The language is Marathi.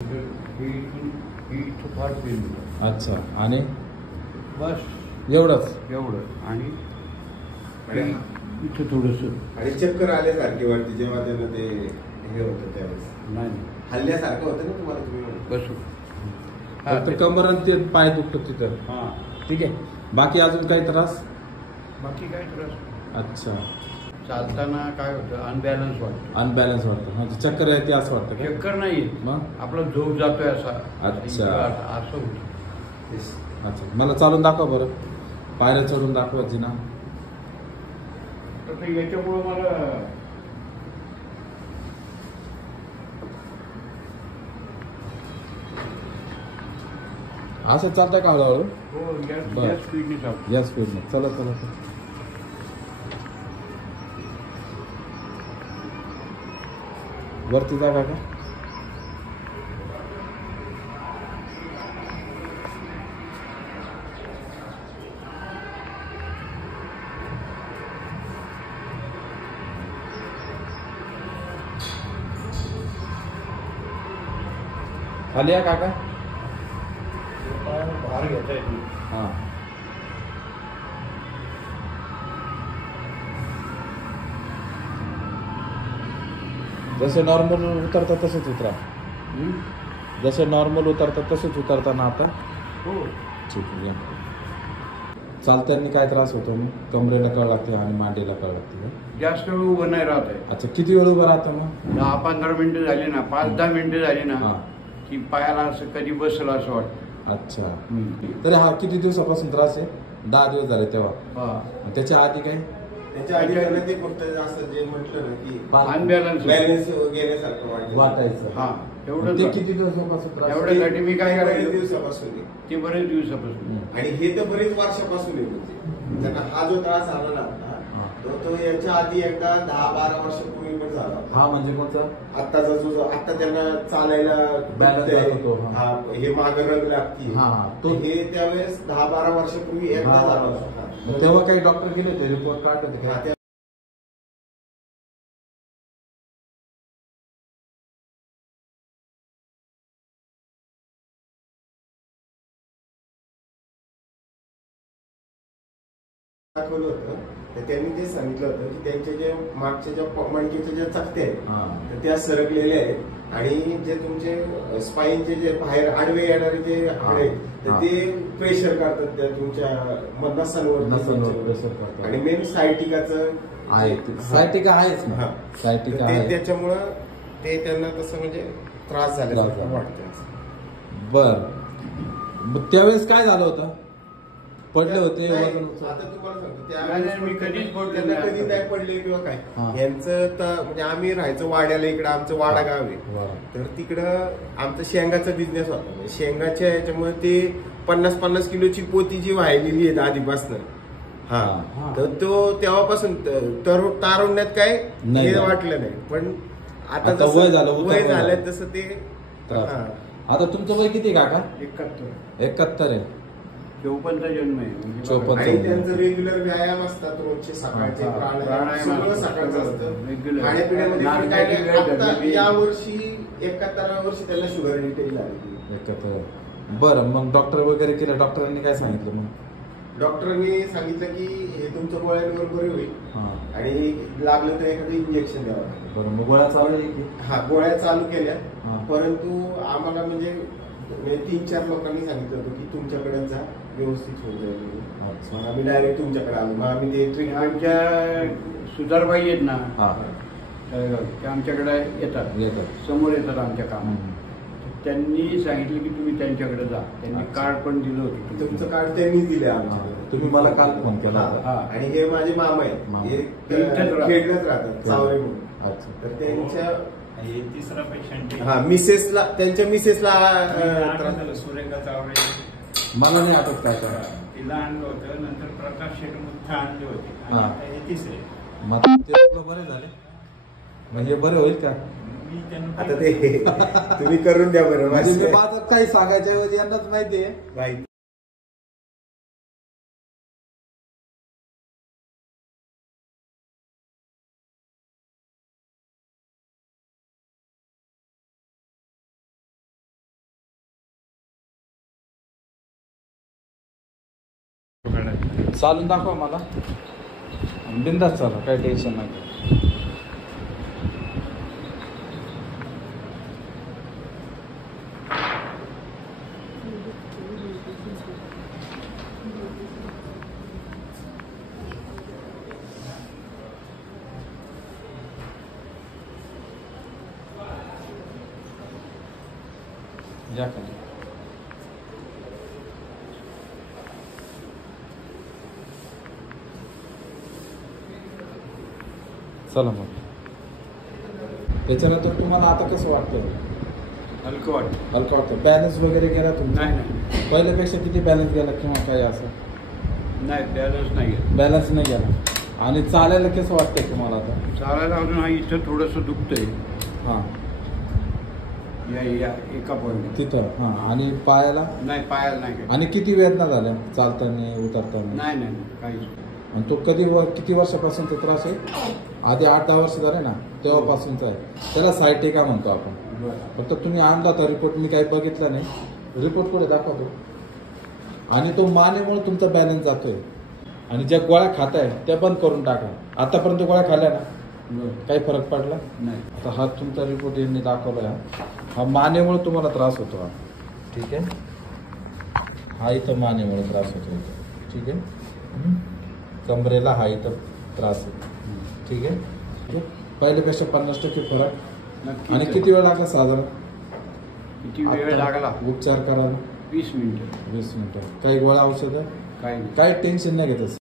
ही इथं फार पेन होतं. अच्छा. आणि बस एवढंच. एवढं. आणि इथं थोडंसं आणि चक्कर आल्यासारखे वाटते जेव्हा त्यांना ते हे होतं त्यावेळेस. नाही हल्ल्यासारखं होतं ना तुम्हाला, तुम्ही बसू. फक्त कंबर आणि ते पाय दुखतो तिथं. हां. ठीक आहे. बाकी अजून काही त्रास? बाकी काय त्रास. अच्छा. चालताना काय होतं, अनबॅलन्स वाटतं. अनबॅलन्स वाटतं. हा, चक्कर येते असं वाटतं का? चक्कर नाही मग आपला झोप जातोय असा. अच्छा. असं होतं. अच्छा. मला चालून दाखवा बरं. पायऱ्या चढून दाखवायची ना. तर याच्यामुळं मला असं चालतंय का हळूहळू? हो बरं. या स्पीडने चालतो. या स्पीडने. चला चला चला. वरती जागा का? खाली या काका. भार घेता येत नाही. हा. जसे नॉर्मल उतरतात तसंच उतरा. जसे नॉर्मल उतरतात तसंच उतरताना आता. हो. ठीक आहे. चालताना काय त्रास होतो मग? कमरेला कळ लागते आणि मांडीला कळ लागते. जास्त वेळ उभं नाही राहत आहे. अच्छा. किती वेळ उभं राहतं मग? 10-15 मिनिटं झाली ना, 5-10 मिनिटं झाली ना, हा. की पायाला असं कधी बसलं असं वाटतं. अच्छा. तरी हा किती दिवसापासून त्रास आहे? 10 दिवस झाले तेव्हा. हा. त्याच्या आधी काय? त्याच्या आधी त्यांना ते फक्त असं जे म्हटलं ना की अनबॅलन्स बॅलन्स गेल्यासारखं वाटायचं. हा एवढं. ते किती दिवसापासून त्रास? एवढ्यासाठी मी काय बरेच करायचं, दिवसापासून आहे. ते बरेच दिवसापासून. आणि हे तर बरेच वर्षापासून आहे. म्हणजे त्यांना हा जो त्रास आला ना आता, तो याच्या आधी एकदा 10-12 वर्षापूर्वी पण झाला. हा म्हणजे कोणता? आत्ताचा जो आता त्यांना चालायला Balance दुखतंय, लागतो, हा. हा, हे मागं रग लागते, हा, तो हे त्यावेळेस 10-12 वर्षापूर्वी एकदा हा. झाला होता. मग तेव्हा काही डॉक्टर गेले होते, रिपोर्ट काढले होते हा, का? त्या- दाखवलं होतं तर त्यांनी ते सांगितलं होतं की त्यांच्या जे मागच्या ज्या मणकेच्या ज्या चकत्या आहेत तर त्या सरकलेल्या आहेत आणि जे तुमचे स्पाईनचे जे बाहेर आडवे येणारे जे हाड आहेत तर ते प्रेशर करतात त्या तुमच्या नसांवर प्रेशर करतात. आणि मेन सायटिकाचं आहे. सायटिका आहेच ना. हा. सायटिका तर ते आहे. त्याच्यामुळं ते त्यांना तसं म्हणजे त्रास झाल्यासारखं वाटतं. बर. मग त्यावेळेस काय झालं होतं? पडले होते? नाही, वजन उचल- आता तुम्हाला सांगतो नाही, नाही, मी कधीच पडलो त्यांना नाही. कधी नाही पडले किंवा काय. हा. यांचं तर म्हणजे आम्ही राहायचो वाड्याला, इकडं आमचं वाडा गाव आहे. बरं. तर तिकडं आमचा शेंगाचा बिझनेस होता. म्हणजे शेंगाच्या याच्यामुळे ते 50-50 किलोची पोती जी वाहिलेली आहे आधीपासून. हा. हा. तर तो तेव्हापासून तारुण्यात काय नाही हे झालं. वाटलं नाही. पण आता आता जसं वय झालं, वय उतावळं झालं झालं. तसं ते त्रास. हा. आता तुमचं वय किती काका? 71. 71 आहे. 54चा जन्म आहे. म्हणजे 54. आणि त्यांचं रेग्युलर व्यायाम असतात, रोजचे सकाळचे हा, प्राणायाम सगळं असतं. सकाळचं असतं. Regular. खाण्यापिण्यामध्ये पण काय नाश्त्याची नाही. वेळ आता ठरलेली. या वर्षी 71व्या वर्षी त्याला शुगर डिटेल झाली. 71. बरं. मग डॉक्टर वगैरे केलं? डॉक्टरांनी काय सांगितलं मग? डॉक्टरांनी सांगितलं की हे तुमच्या गोळ्यांवर बरे होईल हा. आणि लागलं तर एखादं इंजेक्शन द्यावं लागेल. बरं. मग गोळ्या चालू की? हा, गोळ्या चालू केल्या. हा. परंतु आम्हाला म्हणजे 3-4 लोकांनी सांगितलं होतं की तुमच्याकडे जा, व्यवस्थित होऊन जाईल. अच्छा. मग आम्ही डायरेक्ट तुमच्याकडे आलो. मग आम्ही ते ट्रीटमेंट आमच्या सुधारबाई आहेत ना, हा. ते आमच्याकडे येतात, येतात. समोर येतात आमच्या कामात. हम्म. त्यांनी सांगितलं की तुम्ही त्यांच्याकडे जा. त्यांनी अच्छा. कार्ड पण दिलं होतं. तुमचं कार्ड त्यांनीच दिले आमच्याकडे. तुम्ही मला काल फोन केला होता. हा. आणि हे माझे मामा आहेत. मामा. हे इथेच राहतात. खेडलाच राहतात, चावरे म्हणून. अच्छा. तर त्यांच्या हे तिसरा पेशंट हा मिसेसला, त्यांच्या मिसेसला सुरेखा चावडे मला नाही आठवत काय करा. तिला आणलं होतं. नंतर प्रकाश शेठ मुठ्ठा आणले होते. आणि हा. आता हे तिसरे. मग ते लोकं बरे झाले? मग हे बरे होईल का? मी त्यांना आता ते तुम्ही करून द्या बरं. म्हणजे मी माझं माझं काही सांगायच्या ऐवजी यांनाच माहिती आहे. माहिती काढायचं. चालून दाखवा मला. बिंदास चाला, काही टेन्शन नाही. या खाली. चला मग. त्याच्यानंतर तुम्हाला आता कसं वाटतं? हलकं वाटतं. हलकं वाटतं. बॅलन्स वगैरे गेला तुमचा? नाही पहिल्यापेक्षा किती बॅलन्स गेला किंवा काय असं? नाही बॅलन्स नाही आहे. बॅलन्स नाही गेला. आणि चालायला कसं वाटतंय तुम्हाला आता? चालायला अजून हा इथं थोडंसं दुखतंय. हां, या एका पॉईंट तिथं. हां, आणि पायाला? नाही पायाला नाही काही. आणि किती वेदना झाल्या चालताना उतरताना? नाही काहीच नाही. आणि तो किती वर्षापासून तो त्रास आहे? आधी 8-10 वर्ष झाले ना, तेव्हापासूनचा आहे. त्याला सायटिका म्हणतो आपण. फक्त तुम्ही आणला तर रिपोर्ट मी काही बघितला नाही. रिपोर्ट कुठे दाखवतो. आणि तो मानेमुळे तुमचा बॅलन्स जातोय. आणि ज्या गोळ्या खाताय त्या बंद करून टाका. आतापर्यंत गोळ्या खाल्ल्या ना, काही फरक पडला नाही. आता हा तुमचा रिपोर्ट यांनी दाखवला. हा मानेमुळे तुम्हाला त्रास होतो. हा ठीक आहे. हा इथं मानेमुळे त्रास होतो इथं. ठीक आहे. कमरेला हा इथं त्रास आहे. ठीक आहे. पहिल्यापेक्षा 50% फरक. नक्की. आणि किती वेळ लागला साधारण? किती वेळ लागला? उपचार करायला? 20 मिनिटं. 20 मिनिटं. काही गोळ्या औषधं? काही नाही. काही टेन्शन नाही घेतच.